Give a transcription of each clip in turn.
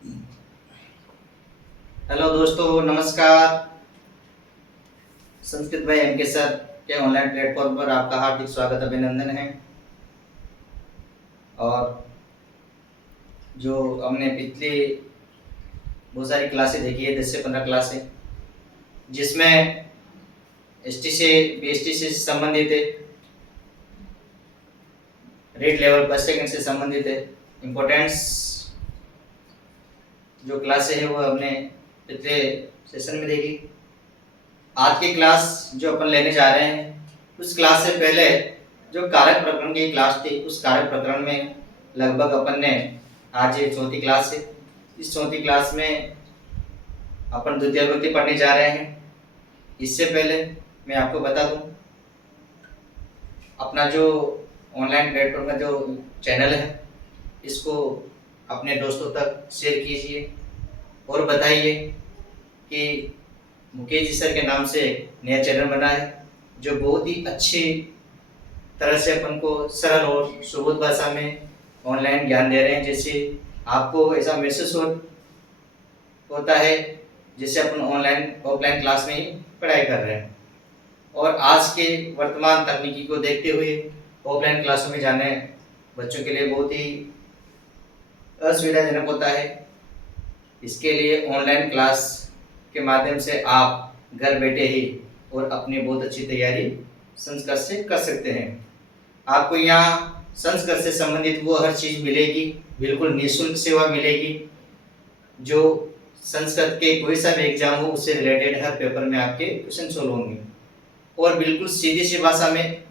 Hello दोस्तों, नमस्कार। संस्कृत भाई एम के सर के ऑनलाइन प्लेटफॉर्म पर आपका हार्दिक स्वागत अभिनंदन है। और जो हमने पिछली बहुत सारी क्लासें देखी है, 10 से 15 क्लासें, जिसमें एसटी से बीएसटी से संबंधित है, रेट लेवल पर सेकंड से संबंधित है, इम्पोर्टेंस जो क्लासें है वो हमने पिछले सेशन में देखी। आज की क्लास जो अपन लेने जा रहे हैं, उस क्लास से पहले जो कारक प्रकरण की क्लास थी, उस कारक प्रकरण में लगभग अपन ने आज ये चौथी क्लास है। इस चौथी क्लास में अपन द्वितीय विभक्ति पढ़ने जा रहे हैं। इससे पहले मैं आपको बता दूं, अपना जो ऑनलाइन प्लेटफॉर्म का जो चैनल है, इसको अपने दोस्तों तक शेयर कीजिए और बताइए कि मुकेश जी सर के नाम से नया चैनल बना है, जो बहुत ही अच्छी तरह से अपन को सरल और सुबोध भाषा में ऑनलाइन ज्ञान दे रहे हैं। जैसे आपको ऐसा महसूस होता है जैसे अपन ऑनलाइन ऑफलाइन क्लास में ही पढ़ाई कर रहे हैं। और आज के वर्तमान तकनीकी को देखते हुए ऑफलाइन क्लासों में जाने बच्चों के लिए बहुत ही असुविधाजनक होता है। इसके लिए ऑनलाइन क्लास के माध्यम से आप घर बैठे ही और अपनी बहुत अच्छी तैयारी संस्कृत से कर सकते हैं। आपको यहाँ संस्कृत से संबंधित वो हर चीज़ मिलेगी, बिल्कुल निःशुल्क सेवा मिलेगी। जो संस्कृत के कोई सा भी एग्जाम हो, उससे रिलेटेड हर पेपर में आपके क्वेश्चन सोल्व होंगे और बिल्कुल सीधी सी भाषा में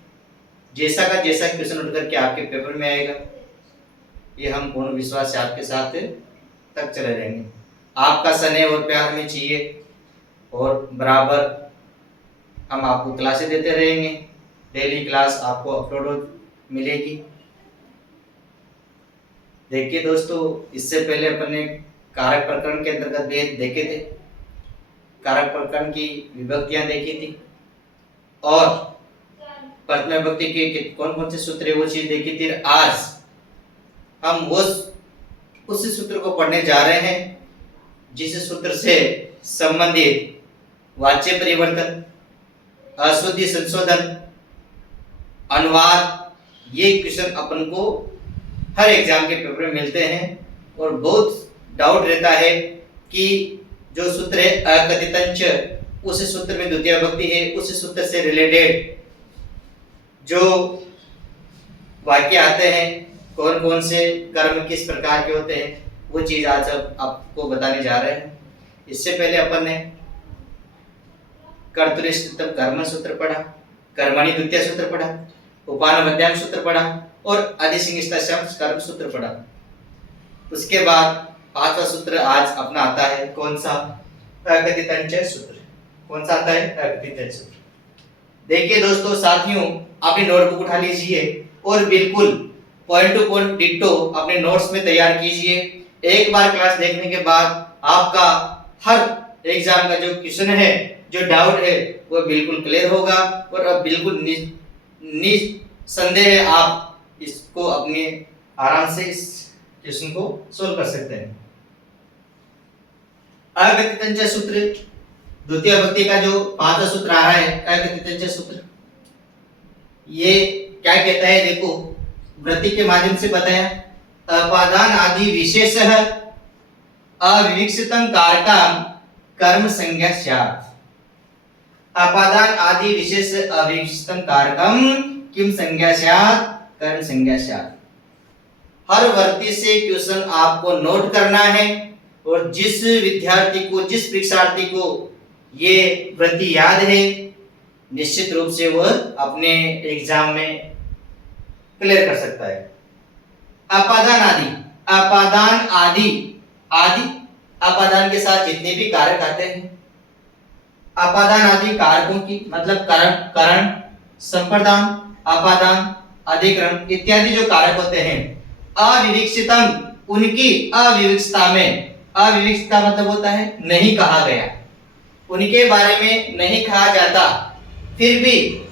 जैसा का जैसा क्वेश्चन उठ करके आपके पेपर में आएगा। ये हम पूर्ण विश्वास से आपके साथ तक चले जाएंगे। आपका स्नेह और प्यार हमें चाहिए और बराबर हम आपको क्लासेस देते रहेंगे। डेली क्लास आपको अपलोड मिलेगी। देखिए दोस्तों, इससे पहले अपन ने कारक प्रकरण के अंतर्गत भेद देखे थे, कारक प्रकरण की विभक्तियां देखी थी और प्रथम विभक्ति के कौन कौन से सूत्र है वो चीज देखी थी। आज हम उस सूत्र को पढ़ने जा रहे हैं जिस सूत्र से संबंधित वाच्य परिवर्तन, अशुद्धि संशोधन, अनुवाद, ये क्वेश्चन अपन को हर एग्जाम के पेपर में मिलते हैं। और बहुत डाउट रहता है कि जो सूत्र है अकथितंच, उस सूत्र में द्वितीय विभक्ति है, उस सूत्र से रिलेटेड जो वाक्य आते हैं, कौन कौन से कर्म किस प्रकार के होते हैं, वो चीज आज आपको बताने जा रहे हैं। इससे पहले अपन ने कर्तृत्व कर्म सूत्र पढ़ा, कर्मणि द्वितीय सूत्र पढ़ा, उपान मध्याह्न सूत्र पढ़ा और अधिसिंगिष्ठा शब्द कर्म सूत्र पढ़ा। उसके बाद पांचवा सूत्र आज अपना आता है, कौन सा? अकथितंच सूत्र। कौन सा आता है? अकथितंच सूत्र। देखिए दोस्तों, साथियों, अपनी नोटबुक उठा लीजिए और बिल्कुल पॉइंट टू पॉइंट डिट्टो अपने नोट्स में तैयार कीजिए। एक बार क्लास देखने के बाद आपका हर एग्जाम का जो क्वेश्चन है, जो डाउट है, वो बिल्कुल क्लियर होगा और अब बिल्कुल निसंदेह आप इसको अपने आराम से इस क्वेश्चन को सोल्व कर सकते हैं। अकथितंच सूत्र, द्वितीय विभक्ति का जो पांचवा सूत्र आ रहा है, अकथितंच सूत्र, ये क्या कहता है? देखो, वृत्ति के माध्यम से बताया, अपादान आदि विशेषः अविवक्षितं कारकं कर्म संज्ञा स्यात्। अपादान आदि विशेष अविवक्षितं कारकं किम संज्ञा स्यात्? कर्म संज्ञा स्यात्। हर वृत्ति से क्वेश्चन आपको नोट करना है और जिस विद्यार्थी को, जिस परीक्षार्थी को ये वृत्ति याद है, निश्चित रूप से वह अपने एग्जाम में क्लियर कर सकता है। अपादान आदि, अपादान आदि, आदि अपादान के साथ जितने भी कारक आते हैं, अपादान आदि कारकों की मतलब करण, संप्रदान, अपादान, अधिकरण इत्यादि जो कारक होते हैं, अविवक्षितम, उनकी अविवक्षितता में, अविवक्षितता मतलब होता है नहीं कहा गया, उनके बारे में नहीं कहा जाता, फिर भी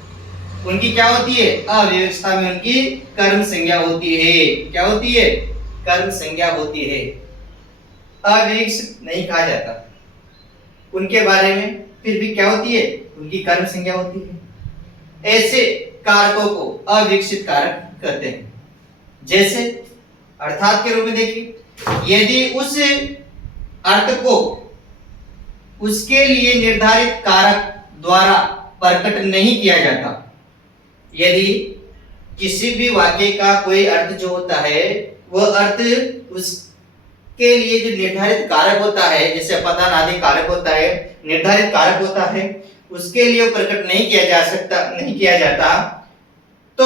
उनकी क्या होती है? अविवक्षितता में उनकी कर्म संज्ञा होती है। क्या होती है? कर्म संज्ञा होती है। अविकसित नहीं कहा जाता। उनके बारे में फिर भी क्या होती है, उनकी कर्म संज्ञा होती है। ऐसे कारकों को अविकसित कारक कहते हैं। जैसे अर्थात के रूप में देखिए, यदि उस अर्थ को उसके लिए निर्धारित कारक द्वारा प्रकट नहीं किया जाता, यदि किसी भी वाक्य का कोई अर्थ जो होता है वह अर्थ उसके लिए जो निर्धारित कारक होता है, जैसे अपादान आदि कारक होता है, निर्धारित कारक होता है, उसके लिए प्रकट नहीं किया जाता तो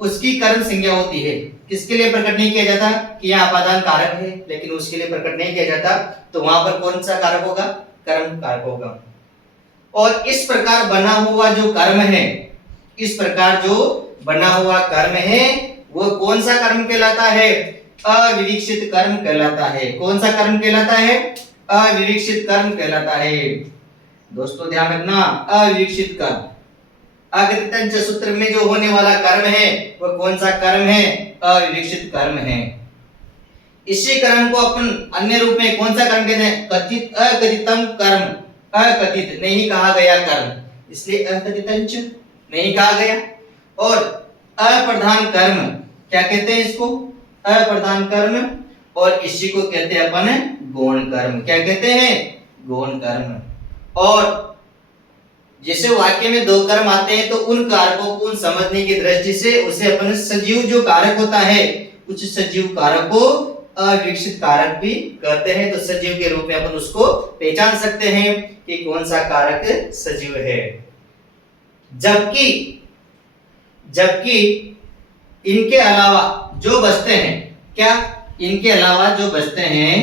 उसकी कर्म संज्ञा होती है। किसके लिए प्रकट नहीं किया जाता कि यह अपादान कारक है, लेकिन उसके लिए प्रकट नहीं किया जाता तो वहां पर कौन सा कारक होगा, कर्म कारक होगा। और इस प्रकार बना हुआ जो कर्म है, इस प्रकार जो बना हुआ कर्म है वो कौन सा कर्म कहलाता है, अविवक्षित कर्म कहलाता है। कौन सा कर्म कहलाता है, अविवक्षित कर्म कहलाता है। दोस्तों ध्यान रखना, अविवक्षित कर्म अगतितंच सूत्र में जो होने वाला कर्म है वह कौन सा कर्म है, अविवक्षित कर्म है। इसी कर्म को अपन अन्य रूप में कौन सा कर्म कहते हैं, कथित अकथितम कर्म, अकथित नहीं कहा गया कर्म, इसलिए अकथितंच नहीं कहा गया। और अप्रधान कर्म क्या कहते हैं, इसको अप्रधान कर्म, और इसी को कहते हैं अपन गौण कर्म। क्या कहते हैं, गौण कर्म। और जैसे वाक्य में दो कर्म आते हैं तो उन कारकों को समझने की दृष्टि से उसे अपन सजीव जो कारक होता है, कुछ सजीव कारक को अविकसित कारक भी कहते हैं। तो सजीव के रूप में अपन उसको पहचान सकते हैं कि कौन सा कारक सजीव है। जबकि इनके अलावा जो बचते हैं, क्या, इनके अलावा जो बचते हैं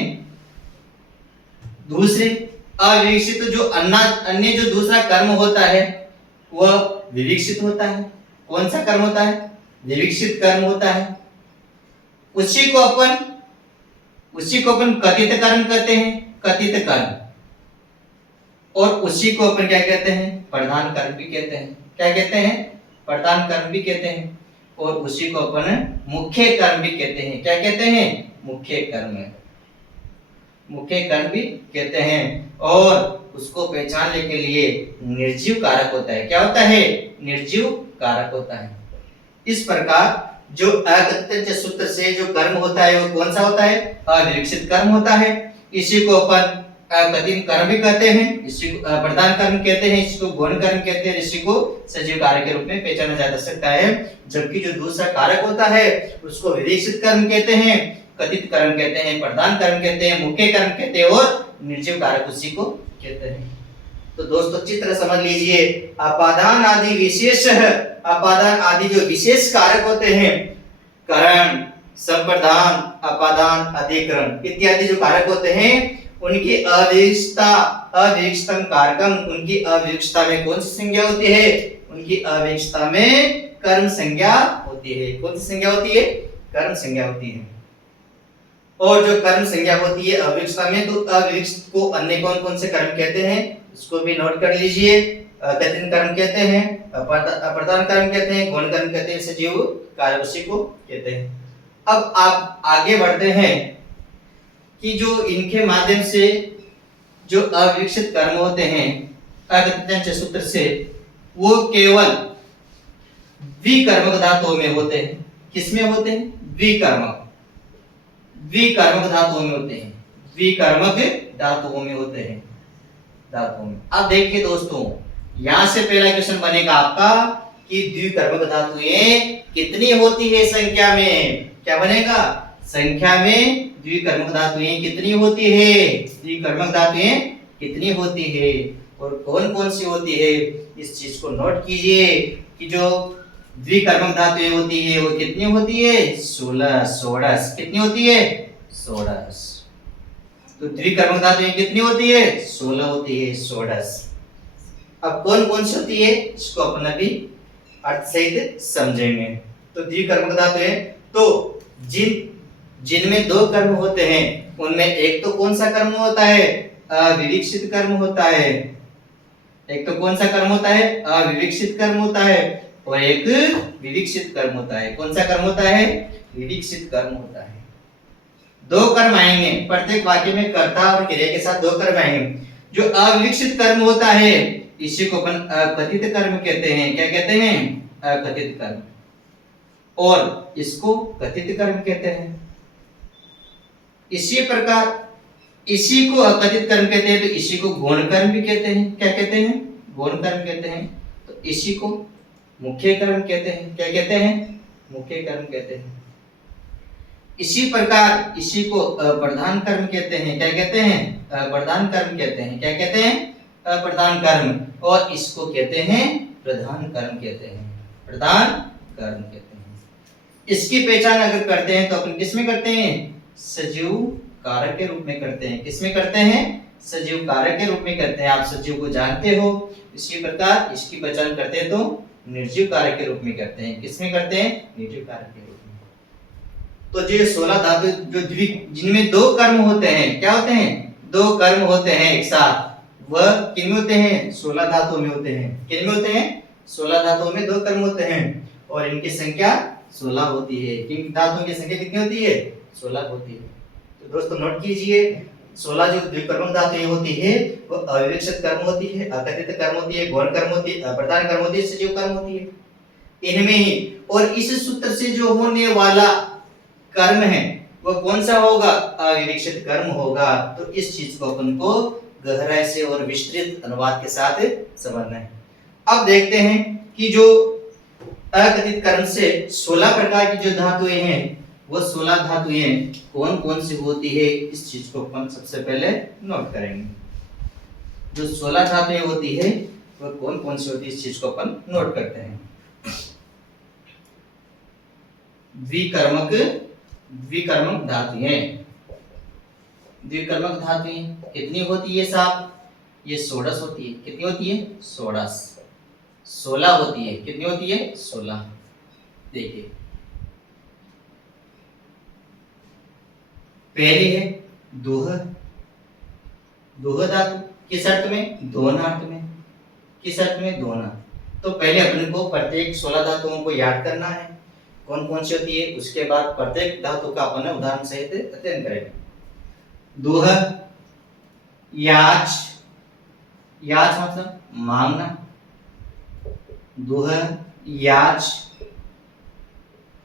दूसरे अविकसित जो अन्य जो दूसरा कर्म होता है वह विविक्षित होता है। कौन सा कर्म होता है, विविक्षित कर्म होता है। उसी को अपन कथित कर्म कहते हैं, कथित कर्म। और उसी को अपन क्या कहते हैं, प्रधान कर्म भी कहते हैं। क्या कहते हैं, प्रधान कर्म भी कहते हैं। और उसी को अपन मुख्य कर्म भी कहते हैं। क्या कहते हैं, मुख्य कर्म, मुख्य कर्म भी कहते हैं। और उसको पहचानने के लिए निर्जीव कारक होता है। क्या होता है, निर्जीव कारक होता है। इस प्रकार जो अकथित सूत्र से जो कर्म होता है वो कौन सा होता है, अविकसित कर्म होता है। इसी को अपन कथित कर्म भी कहते हैं, इसी को प्रधान कर्म कहते हैं, इसको गौण कर्म कहते हैं, इसी को सजीव कारक के रूप में पहचाना जा सकता है। जबकि जो दूसरा कारक होता है उसको विवेक्षित कर्म कहते हैं, कथित कर्म कहते हैं, प्रधान कर्म कहते हैं, मुख्य कर्म कहते हैं, और निर्जीव कारक उसी को कहते हैं। तो दोस्तों अच्छी तरह समझ लीजिए, अपादान आदि विशेष, अपादान आदि जो विशेष कारक होते हैं, करण, संप्रदान, अपादान, अधिकरण इत्यादि जो कारक होते हैं, उनकी अविकसता, अविकसितम कारकम, उनकी अविकसता में कौन सी संज्ञा होती है, उनकी अविकसता में कर्म संज्ञा होती है। कौन सी संज्ञा होती है, कर्म संज्ञा होती है। और जो कर्म संज्ञा होती है अविकसता में, तो अविकसित को अन्य कौन कौन से कर्म कहते हैं, इसको भी नोट कर लीजिए। कथित कर्म कहते हैं, अप्रधान कर्म कहते हैं, गौण कर्म कहते हैं, सजीव कारक उसी को कहते हैं। अब आप आगे बढ़ते हैं कि जो इनके माध्यम से जो अविकसित कर्म होते हैं अकथित सूत्र से, वो केवल विकर्मक धातुओं में होते हैं। किसमें होते हैं, विकर्मक धातुओं में होते हैं, विकर्मक धातुओं में होते हैं, धातुओं में। अब देखिए दोस्तों, यहां से पहला क्वेश्चन बनेगा आपका कि द्विकर्मक धातुएं कितनी होती है संख्या में। क्या बनेगा, संख्या में द्विकर्मक धातुएं कितनी होती है, द्विकर्मक धातुएं कितनी होती है और कौन कौन सी होती है। इस चीज को नोट कीजिए कि जो द्विकर्मक धातुएं होती है वो कितनी होती है, 16 कितनी होती है, 16। तो द्विकर्मक धातुएं कितनी होती है, 16 होती है, 16। अब कौन कौन सी होती है इसको अपन अभी अर्थ सहित समझेंगे। तो द्विकर्मक धातुएं, तो जिनमें दो कर्म होते हैं उनमें एक तो कौन सा कर्म होता है, अविवक्षित कर्म होता है। एक तो कौन सा कर्म होता है, अविवक्षित कर्म होता है, और एक विवक्षित कर्म होता है। कौन सा कर्म होता है, विवक्षित कर्म होता है। दो कर्म आएंगे, प्रत्येक वाक्य में कर्ता और क्रिया के साथ दो कर्म आएंगे। जो अविकसित कर्म होता है इसी को अपन अकथित कर्म कहते हैं। क्या कहते हैं? अकथित कर्म। और इसको कथित कर्म कहते हैं। इसी प्रकार इसी को अकथित कर्म कहते हैं, तो इसी को गौण कर्म भी कहते हैं। क्या कहते हैं? गौण कर्म कहते हैं। तो इसी को मुख्य कर्म कहते हैं। क्या कहते हैं? मुख्य कर्म कहते हैं। इसी प्रकार इसी को अप्रधान कर्म कहते हैं। क्या कहते हैं? अप्रधान कर्म कहते हैं। क्या कहते हैं? अप्रधान कर्म। और इसको कहते हैं प्रधान कर्म कहते हैं। प्रधान कर्म कहते हैं। इसकी पहचान अगर करते हैं तो अपन किसमें करते हैं? सजीव कारक के रूप में करते हैं। किसमें करते हैं? सजीव कारक के रूप में करते हैं। आप सजीव को जानते हो। इसी प्रकार इसकी पहचान करते हैं तो निर्जीव कारक के रूप में करते हैं। किसमें करते हैं? निर्जीव कारक के रूप में। तो ये 16 धातु जो जिनमें दो कर्म होते हैं, क्या होते हैं? दो कर्म होते हैं एक साथ, वह किन में होते हैं? 16 धातुओं में होते हैं। किन में होते हैं? 16 धातुओं में दो कर्म होते हैं और इनकी संख्या 16 होती है। किन धातुओं की संख्या कितनी होती है? 16 होती है। तो दोस्तों नोट कीजिए, 16 जो द्विकर्मक धातुएं होती है वो अविकसित कर्म होती है, अकथित कर्म होती है, गौण कर्म होती है, अप्रधान कर्म होती है, सजीव कर्म होती है। इनमें ही और इस सूत्र से जो होने वाला कर्म है वो कौन सा होगा? अविकसित कर्म होगा। तो इस चीज को अपन को गहराई से और विस्तृत अनुवाद के साथ समझना है। अब देखते हैं कि जो अकथित कर्म से 16 प्रकार की जो धातुएं हैं वो 16 धातुएं कौन कौन सी होती है, इस चीज को अपन सबसे पहले नोट करेंगे। जो 16 धातुएं होती है वो कौन कौन सी होती है, इस चीज को अपन नोट करते हैं। द्विकर्मक धातुएं। द्विकर्मक धातुएं कितनी होती है साहब? ये 16 होती है। कितनी होती है? 16 होती है। कितनी होती है? 16। देखिए पहली है दोह। दोह धातु किस अर्थ में? दोहन अर्थ में। किस अर्थ में? दोहना। तो पहले अपने को प्रत्येक 16 धातुओं को याद करना है कौन कौन सी होती है, उसके बाद प्रत्येक धातु का अपन उदाहरण सहित अध्ययन करेंगे। दोह, याच, याच मतलब मांगना। दोह, याच,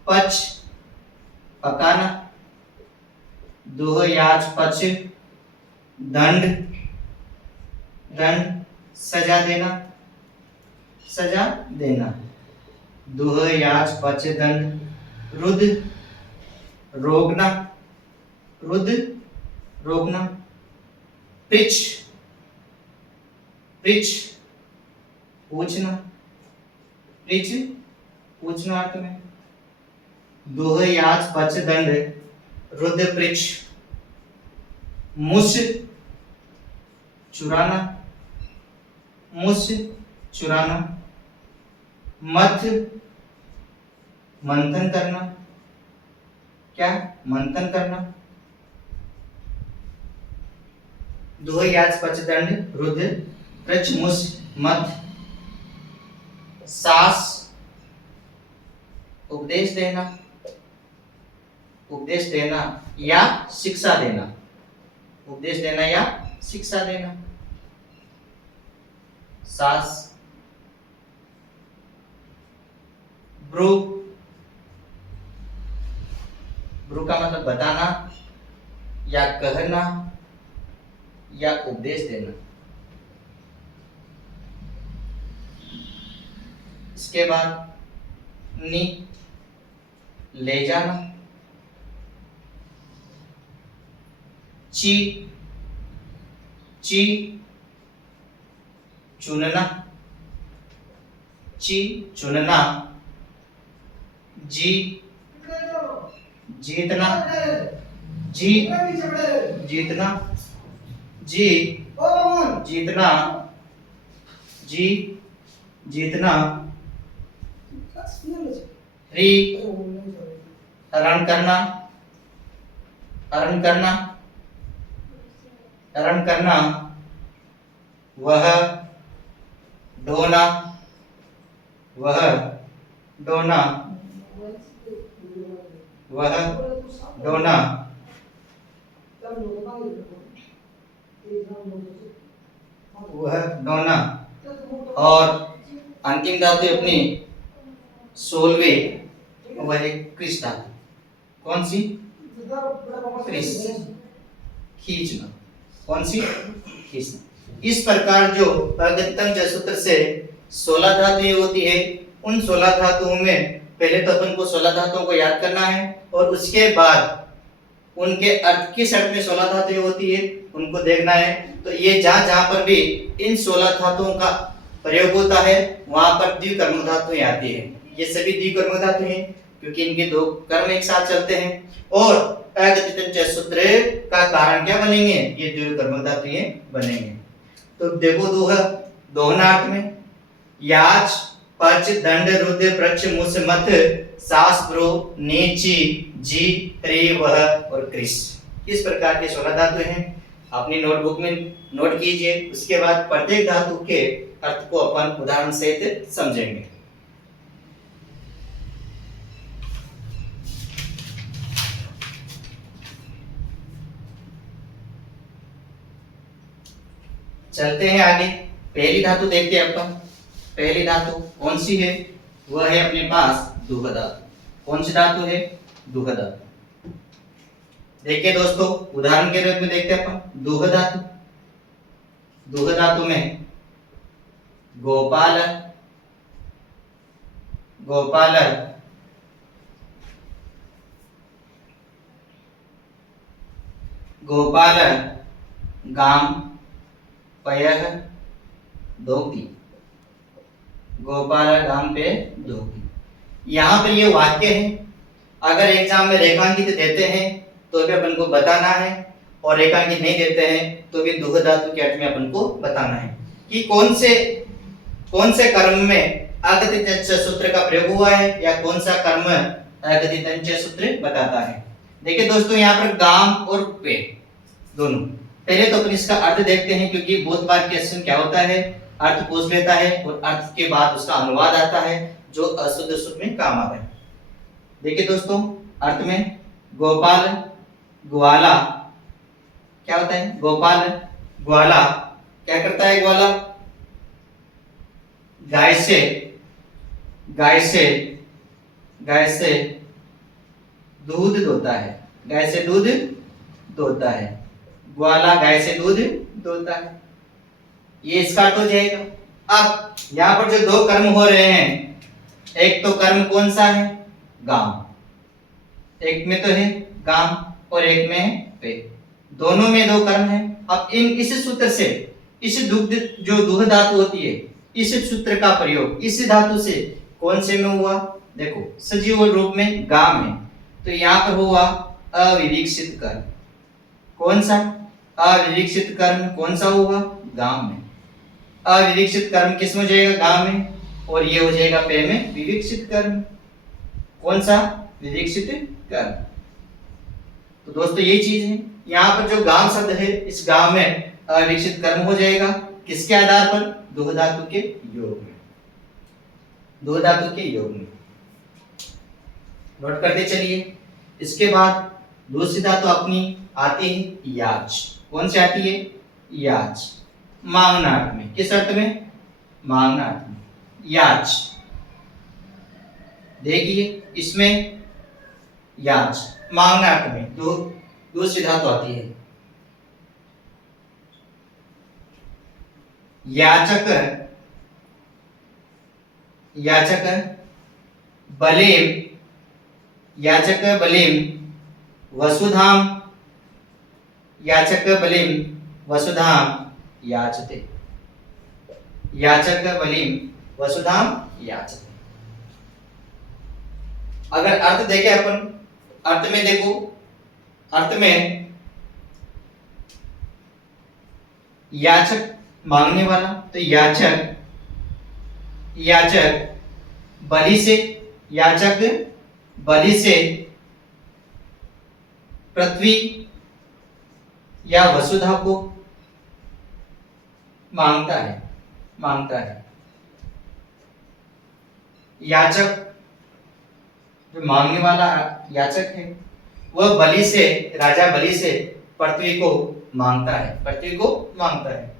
पच, पकाना। दोह, याच, पच, दंड, दंड, सजा देना, सजा देना। दोह, याच, पच, दंड, रुद्र, रोकना, रुद्र, रोकना। पृछ, पृछ, पूछना, पृछ, पूछना अर्थ में। दोह, याच, पच, दंड, रुद्र, पृछ। मुस, चुराना, मुस, चुराना। मथ, मंथन करना। क्या? मंथन करना। दोह, याच, पच, दंड, रुद्र, पृछ, मुस, मथ। सास, उपदेश देना, उपदेश देना या शिक्षा देना। उपदेश देना या शिक्षा देना। सास। ब्रू, ब्रू का मतलब बताना या कहना या उपदेश देना। इसके बाद नी, ले जाना। ची, ची, चुनना, ची, चुनना। जी, जीतना, जी, जीतना। जी, जीतना, जी, जीतना। री, हरण करना, हरण करना, हरण करना। वह, ढोना, वह, ढोना, वह, ढोना। वह डोना, और अंतिम धातु अपनी 16वीं वह है क्रिस धातु। कौन सी? क्रिस, खींचना। कौन सी? खींचना। इस प्रकार जो अगत्यंग सूत्र से 16 धातुएं होती है, उन 16 धातुओं में पहले तो अपन को 16 धातुओं को याद करना है, और उसके बाद उनके अर्थ किस अर्थ में 16 धातुएं होती है उनको देखना है। तो ये जहां जहां पर भी इन 16 धातुओं का प्रयोग होता है वहां पर द्विकर्मक धातुएं आती है। ये सभी द्विकर्मक धातु हैं क्योंकि इनके दो कर्म एक साथ चलते हैं, और अगत्यंग सूत्र का कारण क्या बनेंगे? ये द्विकर्मक धातुएं बनेंगे। तो देखो दोहनार्थ में याच पच दंड रुद्र प्रच मुस मथ सास प्रो नीची जी त्रि वह और क्रिस। इस प्रकार के 16 धातु हैं। अपनी नोटबुक में नोट कीजिए, उसके बाद प्रत्येक धातु के अर्थ को अपन उदाहरण सहित समझेंगे। चलते हैं आगे। पहली धातु देखते हैं अपन। पहली धातु कौन सी है? वह है अपने पास दुह धातु। कौन सी धातु है? दुह धातु। देखिए दोस्तों, उदाहरण के रूप में देखते हैं अपन दुह धातु। दुह धातु में गोपाल, गोपाल, गोपाल, गाम, पयः, धोती। गोपाल गाम पे धोती। यहाँ पर ये वाक्य है। अगर एग्जाम में रेखांकित देते हैं तो भी अपन को बताना है, और रेखांकित नहीं देते हैं तो भी दुह धातु के अर्थ में अपन को बताना है कि कौन से कर्म में अगत्यंग सूत्र का प्रयोग हुआ है, या कौन सा कर्म अगत्यंग सूत्र बताता है। देखिए दोस्तों, यहाँ पर गाम और पे दोनों। पहले तो अपन इसका अर्थ देखते हैं, क्योंकि बहुत बार क्वेश्चन क्या होता है, अर्थ पूछ लेता है और अर्थ के बाद उसका अनुवाद आता है जो अशुद्ध सूत्र में काम आता है। देखिए दोस्तों, अर्थ में गोपाल ग्वाला क्या होता है? गोपाल ग्वाला क्या करता है? ग्वाला गाय से दूध दोता है। गाय से दूध दोता है। ग्वाला गाय से दूध दोता है। ये इसका अर्थ हो जाएगा। अब यहाँ पर जो दो कर्म हो रहे हैं, एक तो कर्म कौन सा है? गाम। एक में तो है गाम और एक में है पे। दोनों में दो कर्म है। अब इस सूत्र से इस दुग्ध जो दुह धातु होती है, इस सूत्र का प्रयोग इस धातु से कौन से में हुआ? देखो, सजीव रूप में गाम है, तो यहाँ पर हुआ अविवीक्षित कर्म। कौन सा? अविवीक्षित कर्म कौन सा हुआ? गाम में। अविवीक्षित कर्म किस में हो जाएगा? गाम में। और ये हो जाएगा पे में विवीक्षित कर्म। कौन सा? विवीक्षित कर्म। तो दोस्तों ये चीज है। यहाँ पर जो गाम शब्द है, इस गाम में अविवीक्षित कर्म हो जाएगा। किसके आधार पर? दुह धातु के योग में। दुह धातु के योग में। नोट करते चलिए। इसके बाद दूसरी धातु अपनी आती है याच। कौन सी आती है? याच। मांगना अर्थ में। किस अर्थ में? मांगना अर्थ में। याच। देखिए इसमें याच मांगना अर्थ में तो दूसरी धातु आती है याचक। याचक बलिम, याचक बलिम वसुधाम, याचक बलिम वसुधाम याचते। याचक बलिम वसुधाम याचते। अगर अर्थ देखें अपन, अर्थ में देखो, अर्थ में याचक मांगने वाला, तो याचक, याचक बलि से, याचक बलि से पृथ्वी या वसुधा को मांगता है, मांगता है। याचक जो मांगने वाला याचक है, वह बलि से, राजा बलि से पृथ्वी को मांगता है, पृथ्वी को मांगता है।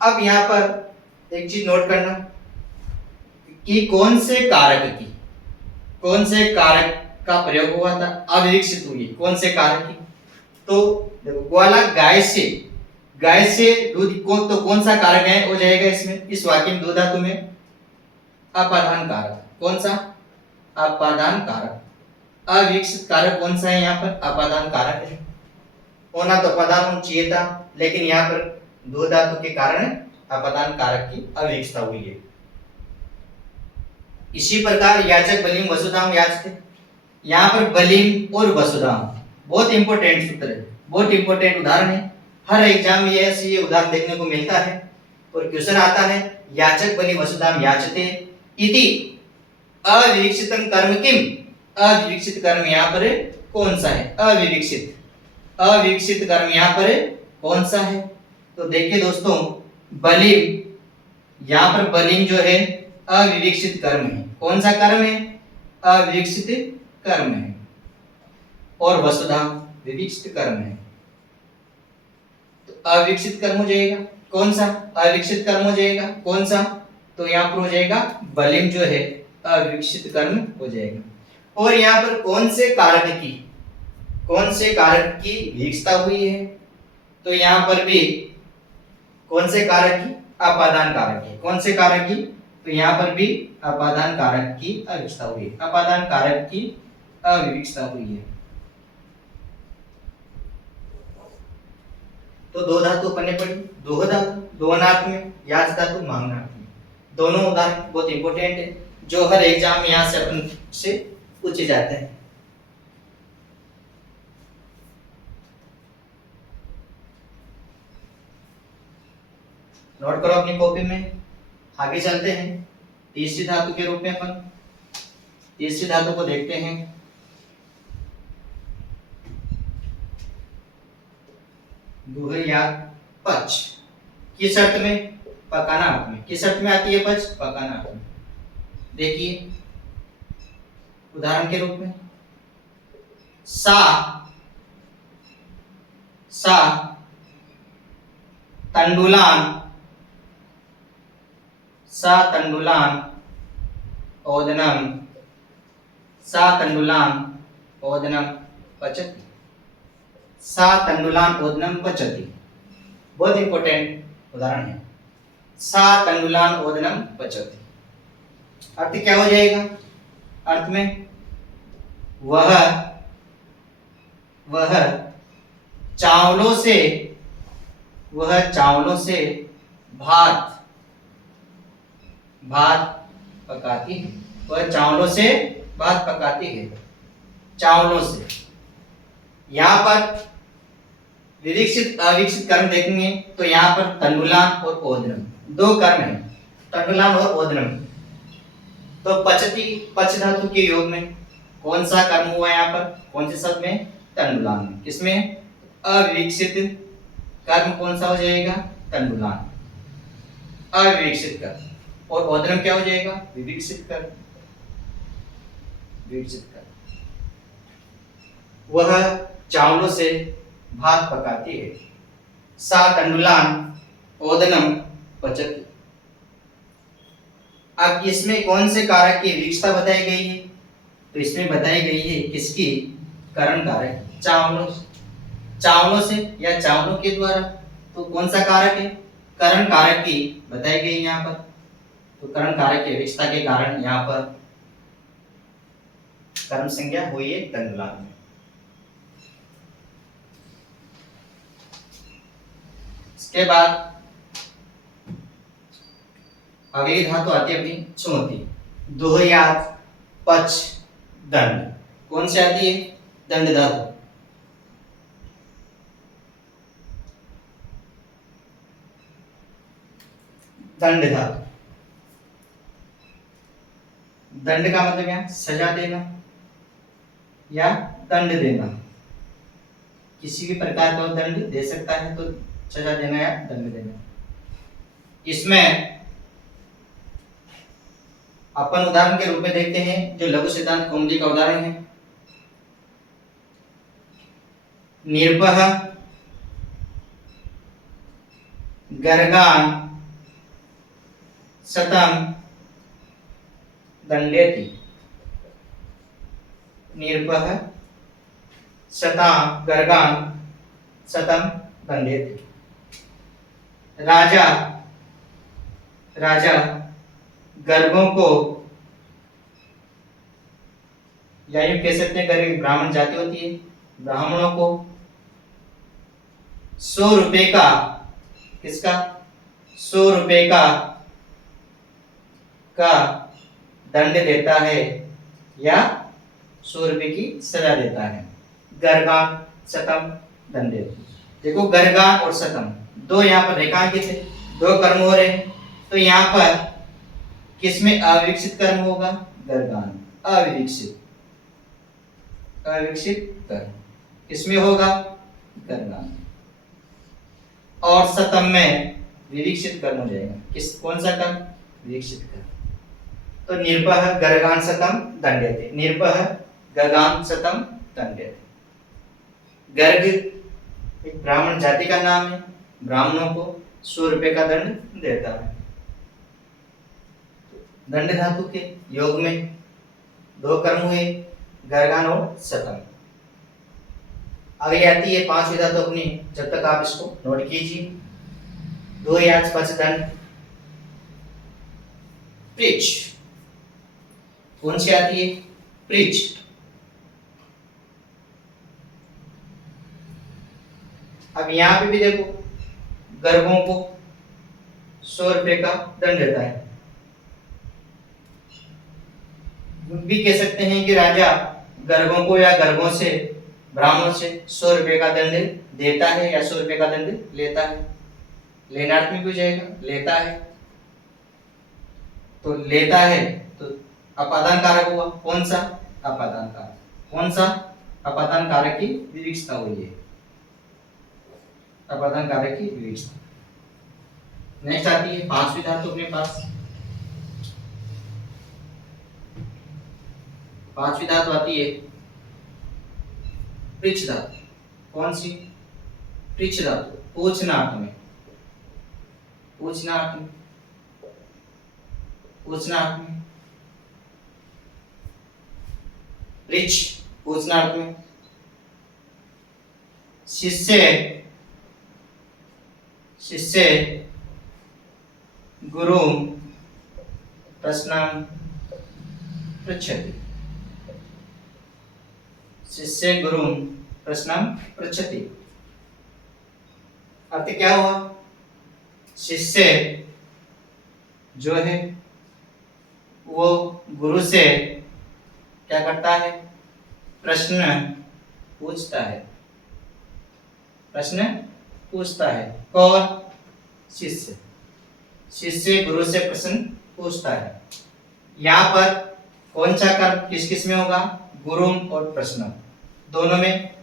अब यहाँ पर एक चीज नोट करना कि कौन से कारक का प्रयोग हुआ था, अविकसित हुई, कौन से कारक की। तो देखो ग्वाला गाय से दूध को, तो कौन सा कारक है हो जाएगा इसमें, इस वाक्य में दो धातु में अपादान कारक। कौन सा? अपादान कारक। अविकसित कारक कौन सा है यहाँ पर? अपादान कारक है। होना तो अपादान होना चाहिए था, लेकिन यहाँ पर दो धातु के कारण अपादान कारक की अविकसता हुई है। इसी प्रकार याचक बलिम वसुधाम याचते, यहाँ पर बलिम और वसुधाम बहुत इंपॉर्टेंट सूत्र है, बहुत इंपॉर्टेंट उदाहरण है। हर एग्जाम में ये उदाहरण देखने को मिलता है और क्वेश्चन आता है याचक बलि वसुधाम याचते इति अविकसितम कर्म किम। अविकसित कर्म यहाँ पर कौन सा है? अविकसित कर्म यहाँ पर कौन सा है? तो देखिए दोस्तों, बलिम, यहाँ पर बलिम जो है अविकसित कर्म है। कौन सा कर्म है? अविकसित कर्म है। और वसुधाम विकसित कर्म है। तो अविकसित कर्म हो जाएगा कौन सा? अविकसित कर्म हो जाएगा कौन सा? तो यहाँ पर हो जाएगा बलिम जो है अविकसित कर्म हो जाएगा। और यहाँ पर कौन से कारक की विकसता हुई है? तो यहाँ पर भी कौन से कारक की? अपादान कारक की। कौन से कारक की? तो यहाँ पर भी अपादान कारक की अविकसता हुई है, अपादान कारक की अविकसता हुई है। तो दो धातु पढ़ने पड़ी, दो धातु, दोहनार्थ में, याच धातु मांगनार्थ में। दोनों उदाहरण बहुत इंपॉर्टेंट है, जो हर एग्जाम में यहाँ से अपन से पूछे जाते हैं। नोट करो अपनी कॉपी में। आगे चलते हैं तीसरी धातु के रूप में। अपन तीसरी धातु को देखते हैं। दुहया पच किस अर्थ में? पकाना अर्थ में। किस अर्थ में आती है पच? पकाना अर्थ में। देखिए उदाहरण के रूप में सा तंडुलान ओदनम पचति। सा तंडुलान ओदनम पचति बहुत इंपॉर्टेंट उदाहरण है। सा तंडुलान ओदनम पचति अर्थ क्या हो जाएगा? अर्थ में वह चावलों से भात पकाती है। वह चावलों से भात पकाती है। चावलों से। यहाँ पर विविक्षित अविकसित कर्म देखेंगे तो यहाँ पर तंडुलान और ओदनम दो कर्म है, तंडुलान और ओदनम। तो पचती पच धातु के योग में कौन सा कर्म हुआ यहाँ पर? कौन से शब्द में? तंडुलान में। किसमें? अविकसित कर्म कौन सा हो जाएगा? तंडुलान, अविकसित कर्म। और ओदनम क्या हो जाएगा? विविक्षित कर्म, विविक्षित कर्म। वह चावलों से भात पकाती है। सा तंडुलान ओदनम पचति। अब इसमें कौन से कारक की विकसता बताई गई है? तो इसमें बताई गई है किसकी? करण कारक, चावलों से या चावलों के द्वारा। तो कौन सा कारक है? करण कारक की बताई गई यहाँ पर। तो करण कारक की विकसता के कारण यहाँ पर कर्म संज्ञा हुई है तंडुलान में। इसके बाद अगली धातु आती है अपनी चौथी, दोहयात पच दंड। कौन सी आती है? दंड धातु। दंड धातु। दंड का मतलब क्या? सजा देना या दंड देना। किसी भी प्रकार का दंड दे सकता है, तो सजा देना या दंड देना। इसमें अपन उदाहरण के रूप में देखते हैं जो लघु सिद्धांत कौमुदी का उदाहरण है। निर्पः गर्गान् शतं दण्डयति। निर्पः शतं गर्गान् शतं दण्डयति। राजा राजा गर्गों को, या यूं कह सकते हैं गर्ग ब्राह्मण जाति होती है, ब्राह्मणों को 100 रुपए का, किसका, 100 रुपए का दंड देता है या 100 रुपए की सजा देता है। गर्गान शतम दंडे। देखो गर्गान और शतम दो यहाँ पर रेखांकित है, दो कर्म हो रहे हैं, तो यहाँ पर किसमें अविकसित कर्म होगा? गर्गान। अविकसित कर्म किसमें होगा? गर्गान। और शतम में विविक्षित कर्म हो जाएगा। कौन सा कर्म? विविक्षित कर्म। तो निर्पह गर्गान शतम दंड्यते। निर्पह गर्गान शतम दंड्यते। गर्ग एक ब्राह्मण जाति का नाम है, ब्राह्मणों को 100 रुपए का दंड देता है। दंड धातु के योग में दो कर्म हुए, गर्गान और शतम। आगे आती है 5वीं धातु अपनी, जब तक आप इसको नोट कीजिए। 2 याच पच दंड प्रीच। कौन सी आती है? प्रीच। अब यहां पे भी देखो गर्भों को 100 रुपए का दंड देता है। भी कह सकते हैं कि राजा गर्भों को या गर्भों से, ब्राह्मणों से 100 रुपए का दंड देता है या 100 रुपए का दंड लेता है। लेनात्मक हो जाएगा, लेता है। तो लेता है तो अपादान कारक हुआ। कौन सा? अपादान कारक। कौन सा? अपादान कारक की विविक्षता हुई है। अपादान कारक की विविक्षता। नेक्स्ट आती है 5वीं धातु अपने पास। 5वीं धातु आती है पृच्छ धातु। कौन सी? पृच्छ धातु। पूछनार्थ में, पूछनार्थ में, पूछनार्थ में, पृच्छ पूछनार्थ में। शिष्य गुरु प्रश्नं पृच्छति। शिष्य गुरु प्रश्नं पृच्छति। अर्थ क्या हुआ? शिष्य जो है वो गुरु से क्या करता है? प्रश्न पूछता है। प्रश्न पूछता है। कौन? शिष्य। शिष्य गुरु से प्रश्न पूछता है। यहाँ पर कौन सा कर्म किस किस में होगा? गुरु और प्रश्न दोनों में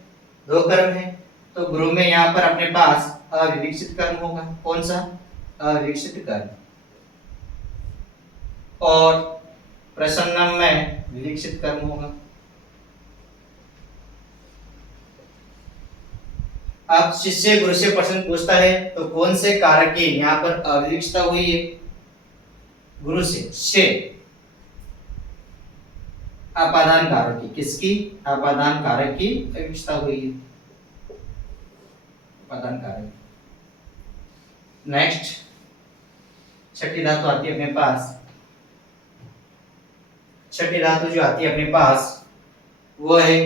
दो कर्म है। तो गुरु में यहाँ पर अपने पास अविविक्षित कर्म होगा। कौन सा? अविविक्षित कर्म। और प्रसन्नम में विविक्षित कर्म होगा। अब शिष्य गुरु से प्रश्न पूछता है तो कौन से कारक की यहाँ पर अविविक्षता हुई है? गुरु से अपादान कारक की। किसकी? अपादान कारक की अविविक्षता हुई है। अपादान कारक। नेक्स्ट 6ठी धातु आती है अपने पास। 6ठी धातु जो आती है अपने पास वो है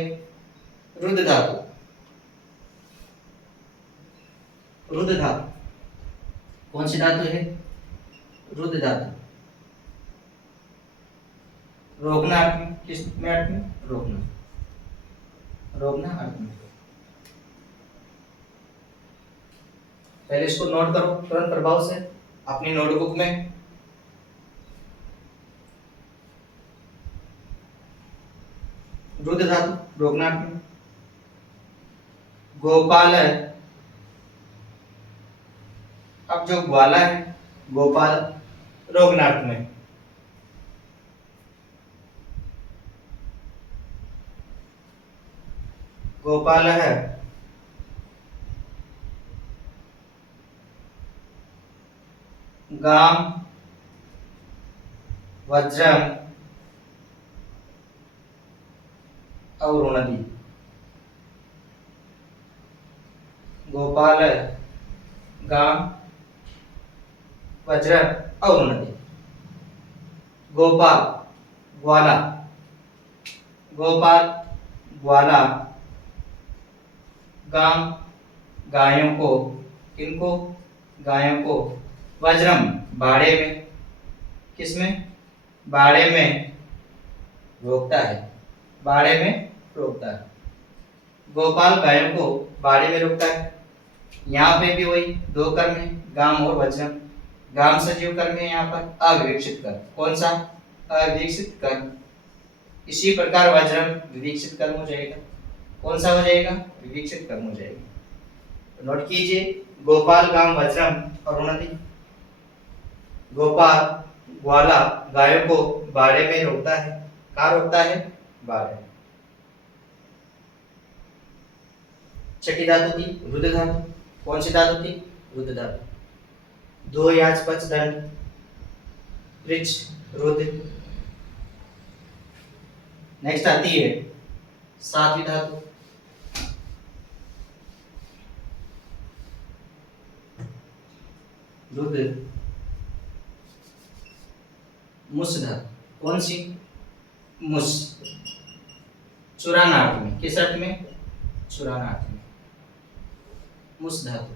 रुद्र धातु। रुद्र धातु कौन सी धातु है? रुद्र धातु। रोकना अर्थ में, किस में अर्थ में? रोकना, रोकना अर्थ में। पहले इसको नोट करो तुरंत प्रभाव से अपनी नोटबुक में। रुद्र धातु रोकना अर्थ में। गोपाल है। अब जो ग्वाला है गोपाल रोगनार्थ में। गोपाल है गाम वज्रम अवरुणधि। गोपाल गाम वज्र अवरुणधि। गोपाल ग्वाला, गोपाल ग्वाला गाम गायों को, किनको, गायों को, वज्रम बाड़े में, किसमें, बाड़े में रोकता है, बाड़े में रोकता है। गोपाल गायों को बाड़े में रोकता है। यहाँ पे भी वही दो कर्म है, गाम और वज्रम। गाम सजीव कर्म है, यहाँ पर अविवेक्षित कर्म। कौन सा, अविवेक्षित कर्म। इसी प्रकार वज्रम विवेक्षित कर्म हो जाएगा। कौन सा हो जाएगा, विवेक्षित कर्म हो जाएगा। नोट कीजिए, गोपाल गाम वज्रम अरुणधि। गोपाल ग्वाला गायों को बाड़े में रोकता है। कहाँ रोकता है, बाड़े में। छठी धातु थी रुद्र धातु। कौन सी धातु थी, रुद्र धातु। दो याच पच दंड पृच्छ रुद्र। नेक्स्ट आती है सातवीं धातु, रुद्र मुस धातु। कौन सी, मुस। चुरानार्थ में, किस अर्थ में, चुरानार्थ में। मुस धातु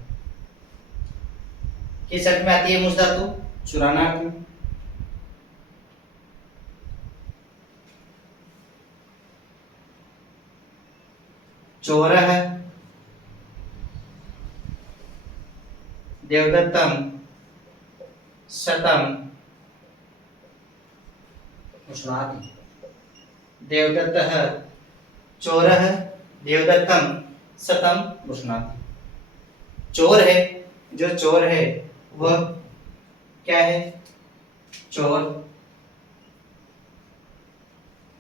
किस अर्थ में आती है, मुस धातु, चुरानार्थ में। चोर है, देवदत्तम शतम उष्णाति। देवदत्तः चोरः देवदत्तम शतम उष्णाति। चोर है, जो चोर है वह क्या है, चोर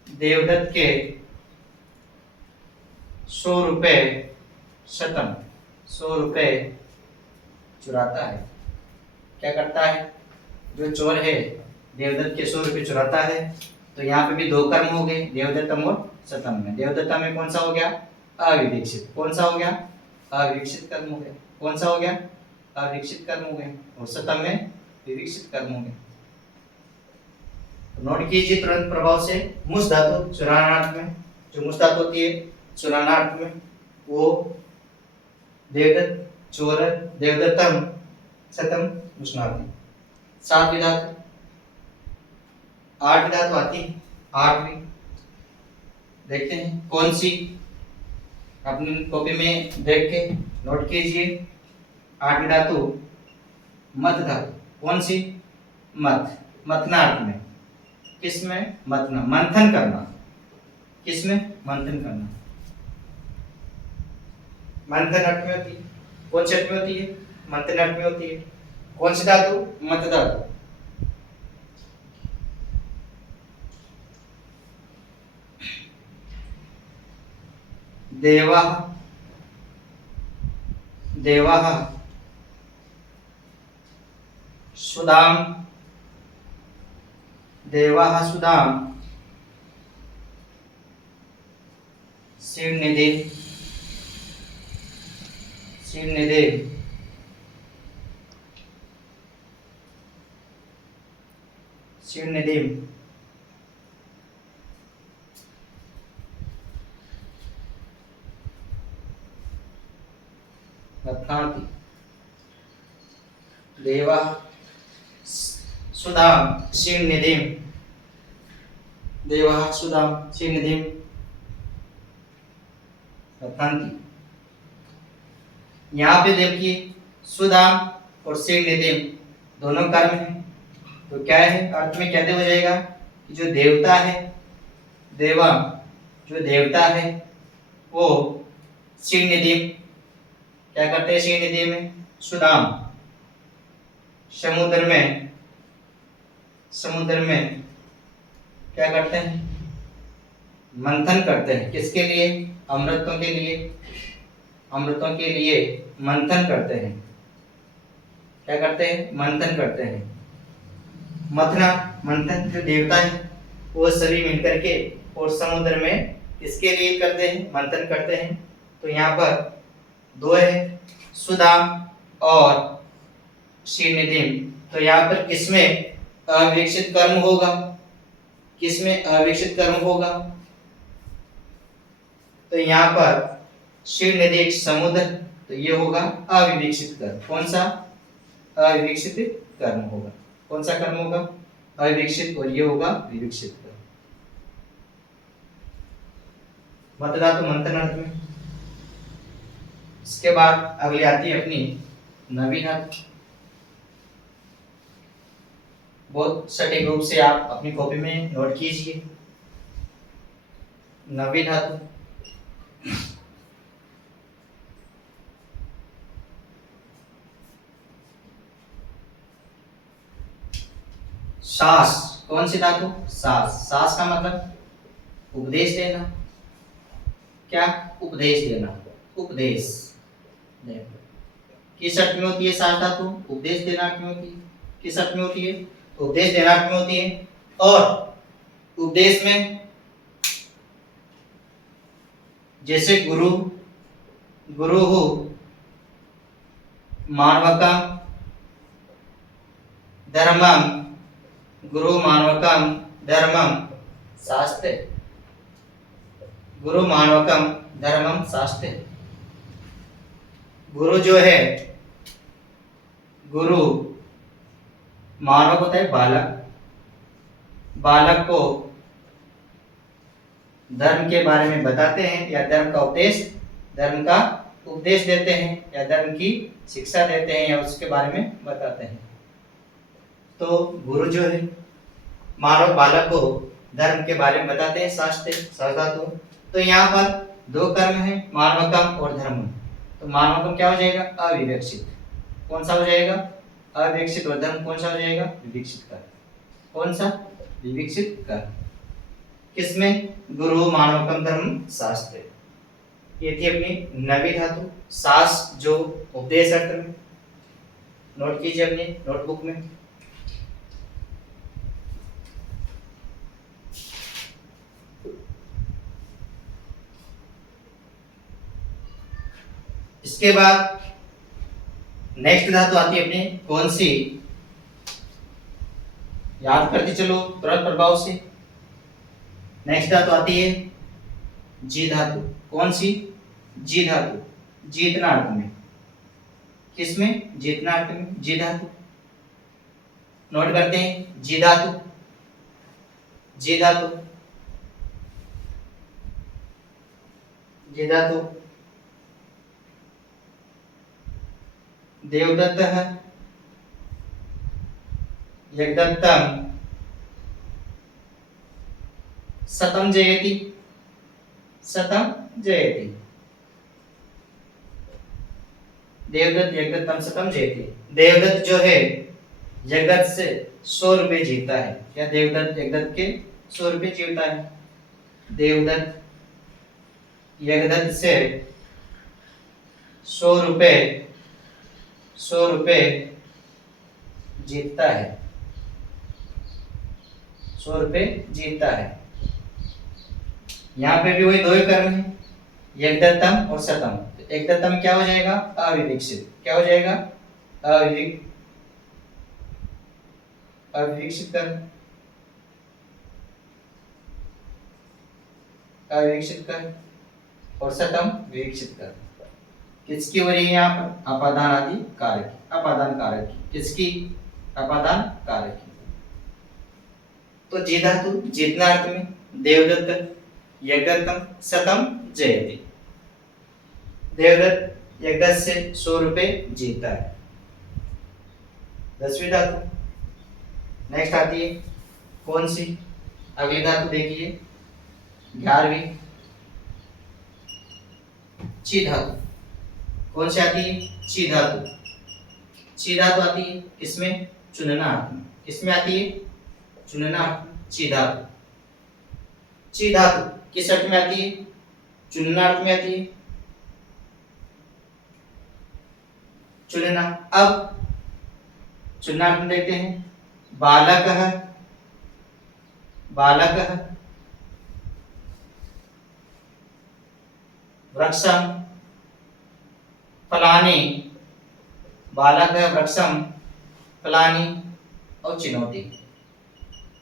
देवदत्त के 100 रुपए शतम, 100 रुपए चुराता है। क्या करता है, जो चोर है देवदत्त के 100 रुपए चुराता है। तो यहाँ पे भी दो कर्म हो गए, देवदत्तम और शतम में। देवदत्तम में कौन सा हो गया, अविवेक्षित। कौन सा हो गया, अविवेक्षित कर्म हो गया। कौन सा हो गया, अविवेक्षित कर्म हो गया। और शतम में विवेक्षित कर्म हो गया। तो नोट कीजिए तुरंत प्रभाव से, मुस धातु चुरानार्थ में, जो मुस धातु होती है चुरानार्थ में, वो देवदत्त चोर देवदत्तम शतम उष्णाति। सातवीं धातु, आठवीं धातु आती, आठवीं देखते हैं कौन सी, अपनी कॉपी में देख के नोट कीजिए। आठवीं धातु मत धातु। कौन सी, मत, मथनार्थ में। किसमें, मथना, मंथन करना। किसमें, मंथन करना। मंथन अर्थ में होती है। कौन सी अर्थ में होती है, मंथन अर्थ में होती है। कौन सी धातु, मत धातु। देवा, देवा सुदाम, देवा सुदाम शिवनिधि, शिवनिधि शिवनिधि रत्नार्थी। देवा सुदाम शिवनिधि, देवा सुदाम शिवनिधि रत्नार्थी। यहाँ पे देखिए सुदाम और शिवनिधि दोनों कर्म है। तो क्या है, अर्थ में क्या हो जाएगा कि जो देवता है, देवा जो देवता है वो शिवनिधि क्या करते हैं, शिवनिधि में सुदाम समुद्र में, समुद्र में क्या करते हैं, मंथन करते हैं। किसके लिए, अमृतों के लिए, अमृतों के लिए मंथन करते हैं। क्या करते हैं? मंथन करते हैं। मथना मंथन जो देवता है वो सभी मिलकर के और समुद्र में इसके लिए करते हैं, मंथन करते हैं। तो यहाँ पर दो है, सुदाम और श्रीनिधि। तो यहाँ पर किसमें अविकसित कर्म होगा? किसमें अविकसित कर्म होगा? तो यहाँ पर श्रीनिधि एक समुद्र, तो ये होगा अविकसित कर्म। कौन सा? अविकसित कर्म होगा। कौन सा कर्म होगा? अविकसित, और ये होगा विकसित कर्म। मतदातु मंथन अर्थ में। इसके बाद अगली आती है अपनी नवी धातु। बहुत सटीक रूप से आप अपनी कॉपी में नोट कीजिए। नवी धातु सास। कौन सी धातु? सास। सास का मतलब उपदेश देना। क्या? उपदेश देना। उपदेश किस अर्थ में होती है सास धातु? उपदेश देना अर्थ में होती है। किस अर्थ में होती है? उपदेश देना अर्थ में होती है। और उपदेश में जैसे गुरु, गुरु हो, मानवकम धर्मम, गुरु मानवकम धर्मम शास्त्र। गुरु मानवकम धर्मम शास्त्र। गुरु जो है, गुरु मानव होता है बालक, बालक को धर्म के बारे में बताते हैं या धर्म का उपदेश देते हैं या धर्म की शिक्षा देते हैं या उसके बारे में बताते हैं। तो गुरु जो है मानव बालक को धर्म के बारे में बताते हैं, शास्त्र। तो यहाँ पर दो कर्म है, मानवकम और धर्म। तो मानवकम क्या हो जाएगा? अविवक्षित। कौन सा हो जाएगा? अविकसित। और धर्म कौन सा हो जाएगा? विकसित कर। कौन सा? विकसित कर। किसमें? गुरु मानवकम धर्म शास्त्र। ये थी अपनी नवी धातु सास, जो उपदेश अर्थ में। नोट कीजिए अपनी नोटबुक में। इसके बाद नेक्स्ट धातु आती है अपनी कौन सी? याद करते चलो तुरंत प्रभाव से। नेक्स्ट धातु आती है जी धातु। कौन सी? जी धातु। जीतना अर्थ में। किसमें? जीतना अर्थ में जी धातु। नोट करते हैं जी धातु। जी धातु, जी धातु देवदत्त है, यज्ञदत्तम सतम जयति। सतम जयति। देवदत्त यज्ञदत्तम सतम जयति। देवदत्त जो है यज्ञदत्त से 100 रुपए जीतता है। क्या? देवदत्त यज्ञदत्त के 100 रुपए जीतता है। देवदत्त यज्ञदत्त से 100 रुपए जीतता है। 100 रुपए जीतता है। यहाँ पे भी वही दो ही कर्म है, यज्ञदत्तम और सतम। यज्ञदत्तम क्या हो जाएगा? अविकसित। क्या हो जाएगा? अविकसित कर्म। अविकसित कर्म। और सतम विकसित कर्म। किसकी हो रही है यहाँ पर? अपादान आदि कारक। अपादान कारक। किसकी? अपादान कारक। तो जी धातु जीतना अर्थ में, देवदत्त यज्ञदत्तम सतम जयति। देवदत्त यज्ञदत्त से 100 रुपए जीतता है। 10वीं धातु नेक्स्ट आती है कौन सी? अगली धातु देखिए 11वीं ची धातु। कौन सी आती है? ची धातु। ची धातु आती है किसमें? चुनना अर्थ में। किसमें आती है? चुनना अर्थ में। ची धातु। ची धातु किस अर्थ में आती है? चुनना अर्थ में आती है। चुनना। अब चुनार्थ में देखते हैं बालकः, बालकः, वृक्षं फलानि, बालकः वृक्षं फलानि औचिनोति,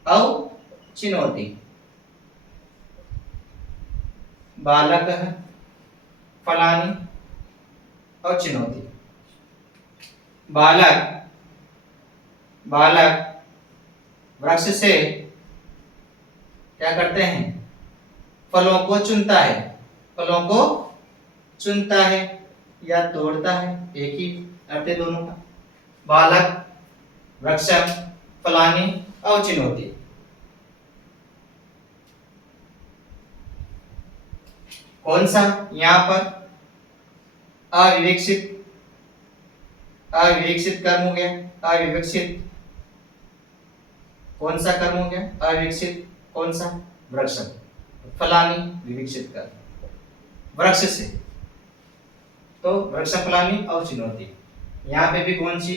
औचिनोति, बालकः फलानि औचिनोति। बालक, बालक वृक्ष से क्या करते हैं, फलों को चुनता है, फलों को चुनता है या तोड़ता है, एक ही अर्थ है दोनों का। बालक वृक्षं फलानि औचिनोति। कौन सा, यहाँ पर अविवेक्षित, अविवेक्षित कर्म हो गया, अविवेक्षित कौन सा कर्म हो गया, अविवेक्षित कौन सा, वृक्ष, फलानी विवेक्षित कर्म वृक्ष से, तो वृक्ष फलानी औचिनोति। यहाँ पे भी कौन सी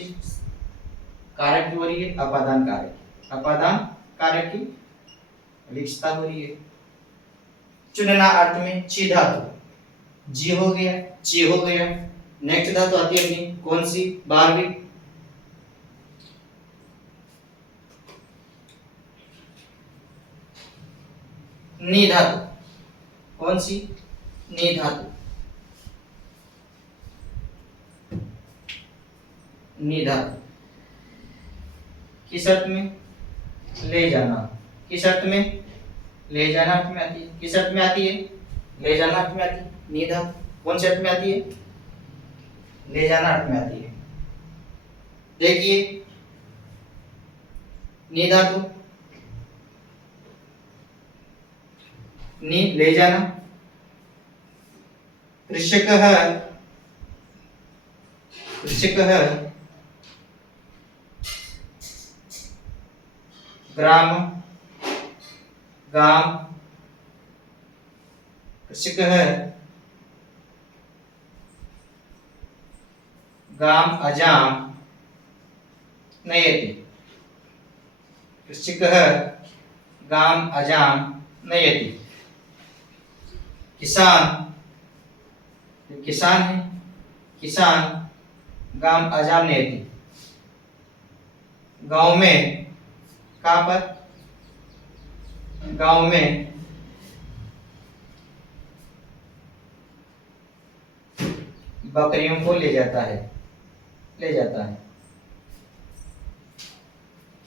कारक की हो रही है, अपादान कारक, अपादान कारक की विवेक्षता हो रही है। चुनना अर्थ में ची धातु, जी हो गया, ची हो गया। नेक्स्ट धातु आती है अपनी कौन सी, 12वीं, नी धातु, कौन सी, नी धातु, नी धातु किस अर्थ में, ले जाना, किस अर्थ में, ले जाना अर्थ में आती है, किस अर्थ में आती है, ले जाना अर्थ में आती है। नी धातु कौन से अर्थ में आती है, ले जाना अर्थ में आती है। देखिए नी धातु, नी ले जाना, कृषकः, कृषकः ग्राम, गाम, कृषकः गाम अजाम नयति, कृषकः गाम अजाम नयति। किसान, किसान है, किसान गाम अजाम नयति। गांव में, कहां पर, गांव में बकरियों को ले जाता है, ले जाता है।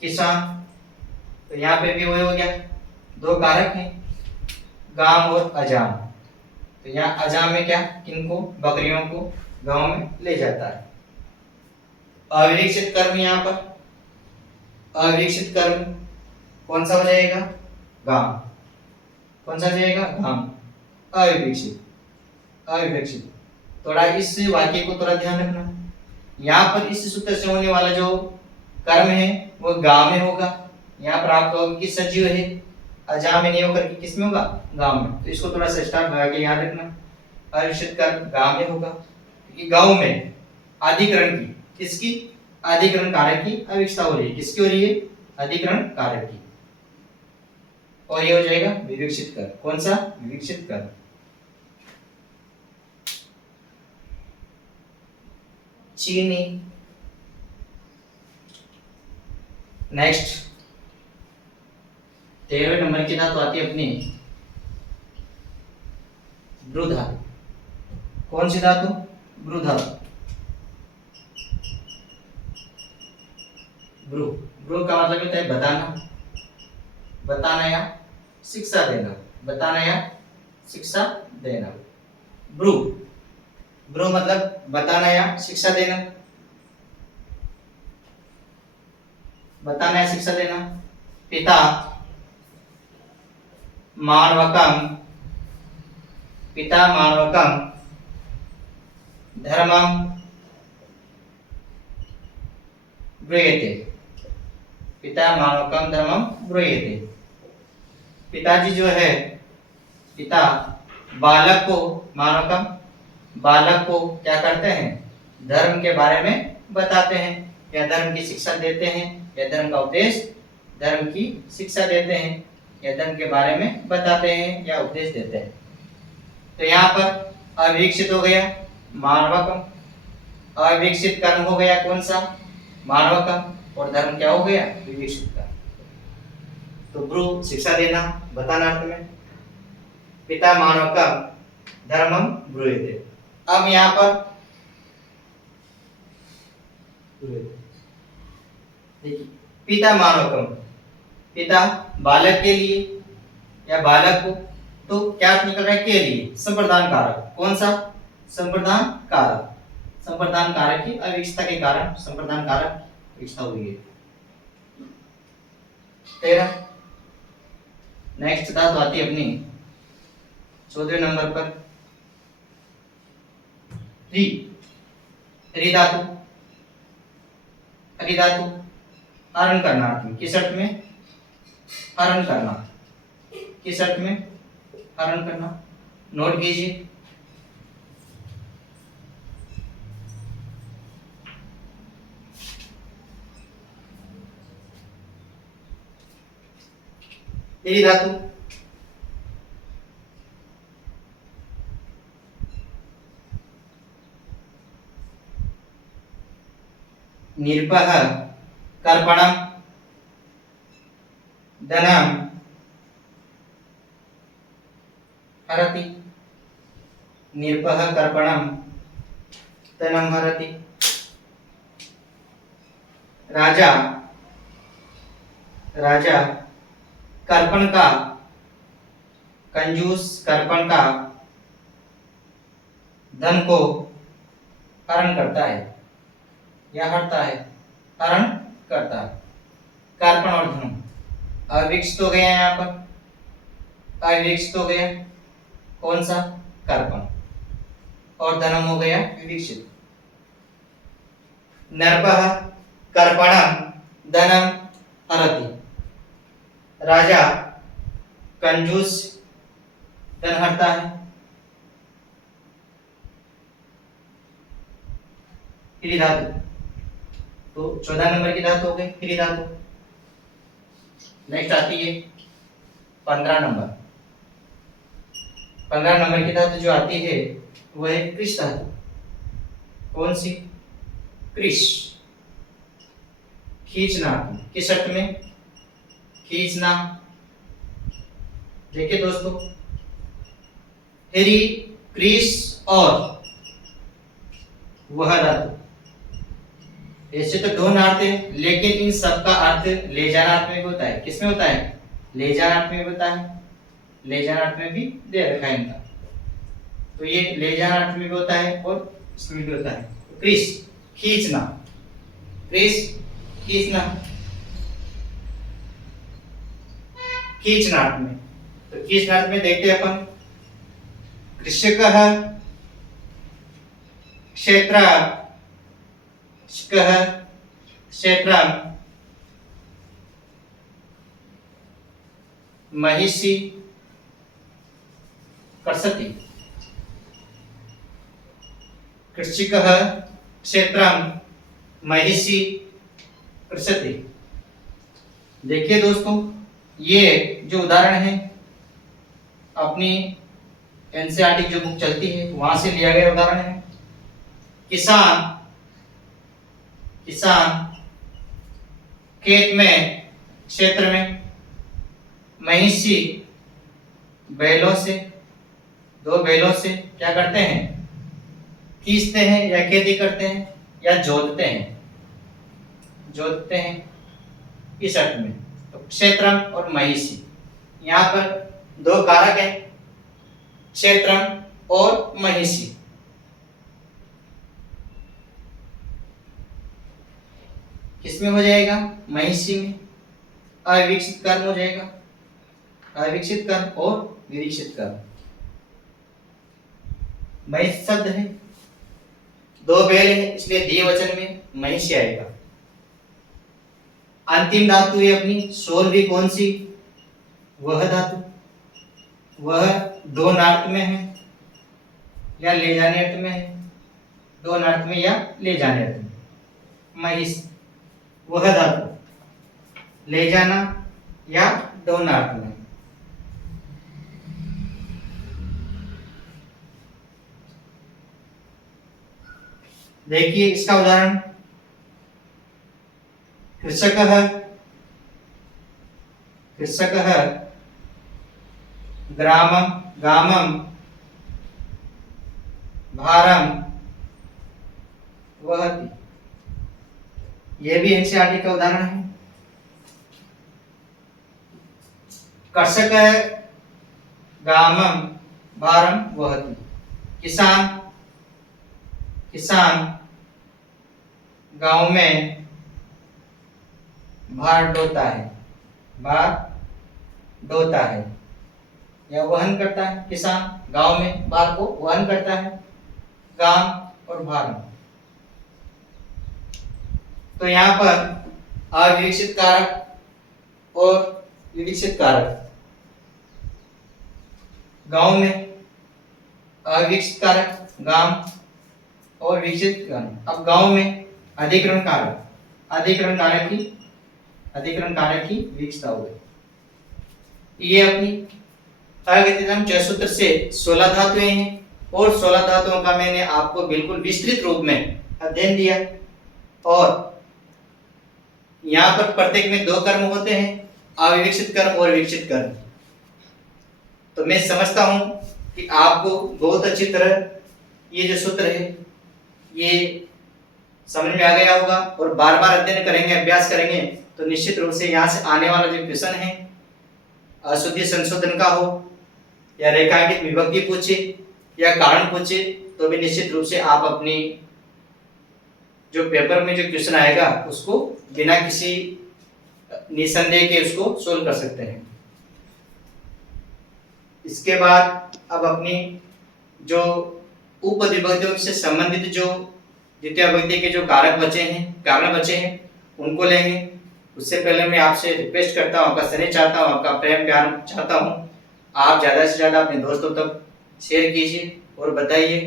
किसान, तो यहाँ पे भी वही हो गया, दो कारक हैं, गांव और अजाम। तो यहाँ अजाम में क्या, किनको, बकरियों को गांव में ले जाता है। अविवेक्षित कर्म, यहाँ पर अविवेक्षित कर्म कौन सा हो जाएगा, गांव, कौन सा हो जाएगा, गांव, अविवेक्षित, अविवेक्षित। थोड़ा इस वाक्य को थोड़ा ध्यान रखना, यहाँ पर इस सूत्र से होने वाला जो कर्म है वो गांव में होगा। यहाँ पर आप कहोगे कि सजीव है, अजाम में नहीं होकर के किस में होगा, गांव में। तो इसको थोड़ा सा स्टार्ट लगा के याद रखना, अविवेक्षित कर्म गांव में होगा, क्योंकि गांव में अधिकरण की, किसकी, अधिकरण कारक की अविवेक्षता हो रही है, किसकी हो रही है, अधिकरण कारक की। और ये हो जाएगा विवेक्षित कर्म, कौन सा, विवेक्षित कर्म। चीनी। नेक्स्ट 13वें नंबर की धातु आती है अपनी ब्रू धातु। कौन सी धातु, ब्रू धातु। ब्रू, ब्रू का मतलब होता है बताना, बताना या शिक्षा देना, बताना या शिक्षा देना। ब्रू, ब्रू मतलब बताना या शिक्षा देना, बताना या शिक्षा देना। पिता, मानवकम, पिता मानवकम धर्मम ब्रूयते, पिता मानवकम धर्मम ब्रूयते। पिताजी जो है, पिता बालक को, मानवकम बालक को क्या करते हैं, धर्म के बारे में बताते हैं। या धर्म की शिक्षा देते हैं, या धर्म का उपदेश, धर्म की शिक्षा देते हैं, या धर्म के बारे में बताते हैं या उपदेश देते हैं। तो यहाँ पर अविकसित हो गया मानवकम, अविकसित कर्म हो गया कौन सा, मानवकम, और धर्म क्या हो गया, विकसित कर्म। तो ब्रू शिक्षा देना, बताना अर्थ में, पिता मानवकम धर्मम ब्रूयते। अब यहाँ पर देखिए, पिता मानवकम, पिता बालक के लिए या बालक को, तो क्या निकल रहा है, के लिए, संप्रदान कारक, कौन सा, संप्रदान कारक, संप्रदान कारक की अविकसता के कारण संप्रदान कारक विकसित हुई है। 13 नेक्स्ट धातु आती है अपनी 14वें नंबर पर री, री धातु, री धातु हरण करना, किस अर्थ में, हरण करना, किस अर्थ में, हरण करना, नोट कीजिए। री धातु निर्पह कर्पणम धनम हरति, निर्पह कर्पणम धनम हरति। राजा, राजा कर्पण का, कंजूस कर्पण का धन को हरण करता है या हरता है, हरण करता है। कर्पण और धन अविकसित हो गया, यहाँ पर अविकसित हो गया कौन सा, कर्पण, और धनम हो गया विकसित। नरपः कर्पणम धनम हरति, राजा कंजूस धन हरता है। क्री धातु, तो 14 नंबर की धातु हो गई क्री धातु। नेक्स्ट आती है 15 नंबर, 15 नंबर की धातु जो आती है वो है कृष धातु। कौन सी, कृष, खींचना, किस अर्थ में, खींचना। देखिए दोस्तों, हेरी, क्रिस और वह धातु, ऐसे तो दोनों अर्थ है, लेकिन इन सबका अर्थ ले जाना अर्थ में भी होता है। किसमें होता है, ले जाना अर्थ में भी होता है, ले जाना अर्थ में भी दे रखा है इनका। तो ये ले जाना अर्थ में भी होता है और इसमें भी होता है। क्रिस खींचना, क्रिस खींचना, खींचना अर्थ में। तो खींचना अर्थ में देखते हैं अपन, कृषकः क्षेत्र, क्षेत्रम महिषी कर्षति, कृषिकः क्षेत्रम महिषी कर्षति। देखिए दोस्तों, ये जो उदाहरण है अपनी एनसीईआरटी जो बुक चलती है वहां से लिया गया उदाहरण है। किसान, किसान खेत में, क्षेत्र में, महिषी बैलों से, दो बैलों से क्या करते हैं, खींचते हैं या खेती करते हैं या जोतते हैं, जोतते हैं, इस अर्थ में। तो क्षेत्रम और महिषी, यहाँ पर दो कारक हैं, क्षेत्रम और महिषी। किसमें हो जाएगा, महिषी में, अविकसित कर्म हो जाएगा, अविकसित कर्म और विकसित कर्म। महिष शब्द है, दो बैल है, इसलिए द्विवचन में महिषी आएगा। अंतिम धातु है अपनी 16वीं, कौन सी, वह धातु, वह दो नार्थ में है या ले जाने अर्थ में है, दो नार्थ में या ले जाने अर्थ में, महिष वह धातु, ले जाना या डाउन अर्थ में। देखिए इसका उदाहरण, कृषकः, कृषकः ग्रामं गामं भारं वहति। यह भी एनसीईआरटी का उदाहरण है। कृषकः ग्रामं भारं वहति, किसान, किसान गांव में भार ढोता है, भार ढोता है या वहन करता है। किसान गांव में भार को वहन करता है, गाम और भार। तो यहाँ पर अविकसित कारक और विकसित कारक, गांव में अविकसित कारक गाम और विकसित गाम। अब गांव में अधिकरण कारक, अधिकरण कारक की विकसित हो गई। ये अपनी अगतितम चय सूत्र से 16 धातुएं हैं और 16 धातुओं का मैंने आपको बिल्कुल विस्तृत रूप में अध्ययन दिया। और यहाँ पर प्रत्येक में 2 कर्म होते हैं, अविकसित कर्म और विकसित कर्म। तो मैं समझता हूं कि आपको बहुत अच्छी तरह ये जो सूत्र है ये समझ में आ गया होगा। और बार बार अध्ययन करेंगे, अभ्यास करेंगे तो निश्चित रूप से यहाँ से आने वाला जो क्वेश्चन है, अशुद्धि संशोधन का हो या रेखांकित विभक्ति पूछे या कारण पूछे, तो भी निश्चित रूप से आप अपनी जो पेपर में जो क्वेश्चन आएगा उसको बिना किसी निसंदेह के उसको सोल्व कर सकते हैं। इसके बाद अब अपनी जो उपविभक्तियों से संबंधित जो द्वितीय विभक्ति के जो कारक बचे हैं, कारण बचे हैं, उनको लेंगे। उससे पहले मैं आपसे रिक्वेस्ट करता हूँ, आपका स्नेह चाहता हूँ, आपका प्रेम प्यार चाहता हूँ, आप ज़्यादा से ज़्यादा अपने दोस्तों तक शेयर कीजिए और बताइए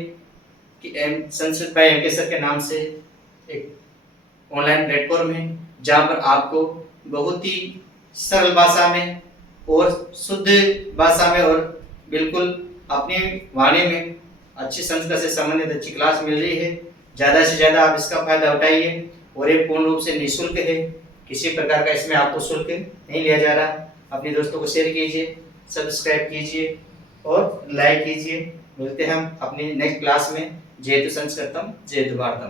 कि संस्कृत बाय एम के सर के नाम से एक ऑनलाइन प्लेटफॉर्म है जहाँ पर आपको बहुत ही सरल भाषा में और शुद्ध भाषा में और बिल्कुल अपनी वाणी में अच्छी संस्कृत से संबंधित अच्छी क्लास मिल रही है। ज़्यादा से ज़्यादा आप इसका फायदा उठाइए और ये पूर्ण रूप से निःशुल्क है, किसी प्रकार का इसमें आपको शुल्क नहीं लिया जा रहा। अपने दोस्तों को शेयर कीजिए, सब्सक्राइब कीजिए और लाइक कीजिए। मिलते हैं हम अपनी नेक्स्ट क्लास में। जयतु संस्कृतम जयतु भारतम।